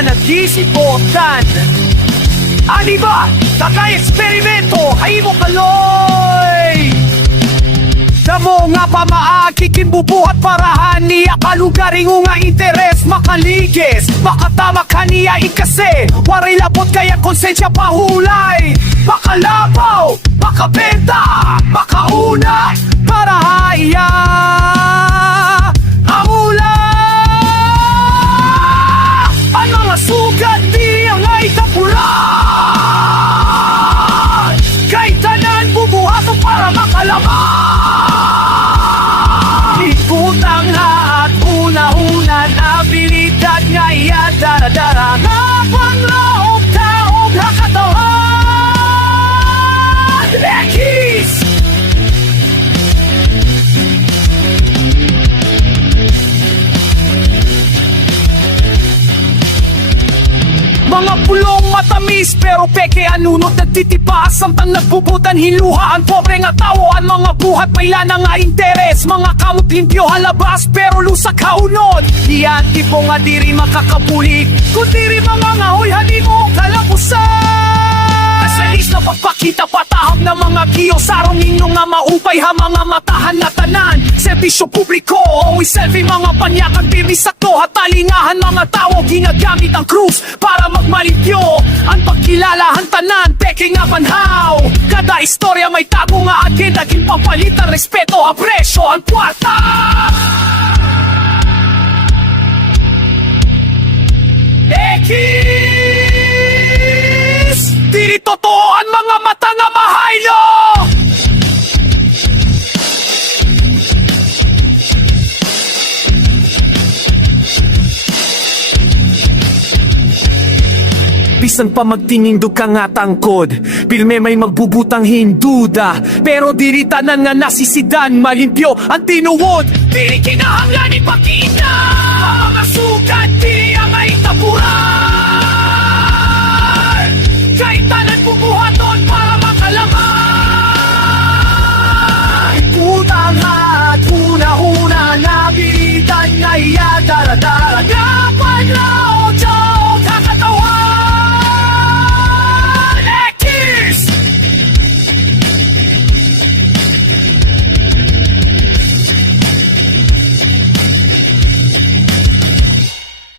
na nagisipotan. Ani ba? Naka-eksperimento, ay mo kaloy! Damo nga pa maakikimbubuhat parahan niya kalugaring nga interes makaligis makatama kaniya ikase waray labot kaya konsensya pahulay makalabaw, makabenta, makauna para haya amula ang mga sugat di ang ay kapulan kay tanan bubuhato para makalaman ikutang lahat una-unan abilidad nga iya dara-dara nga pangloob taog hakatawan Lekis! Mga pulong matamis pero peke anunod nagtitipas samtang nagbubutan hiluhaan pobre nga tao ang mga buhat may lana nga interes mga kamot limpyo halabas pero lusak kaunod diyan tipo nga diri makakabulig kung diri mga ngahoy hani mo kalapusan asalis na pagpakita patahap na mga kiyo sarong inyo nga maupay ha mga matahan na tanan servisyo publiko o selfie mga panyakang birisakto hatalingahan mga tao ginagamit ang cruise para magmalimpyo ang pagkilalahan tanan peke nga banhaw kada istorya may tago nga agad naging papalitan respeto ang presyo ang kwarta Ekis diri totoo ang mga mata nga mahaylo bisan pa magtingindog ka nga tangkod pilme may magbubutang hinduda pero diri tanan nga nasisidan malimpyo ang tinuod diri kinahanglan ipakita mga sugat di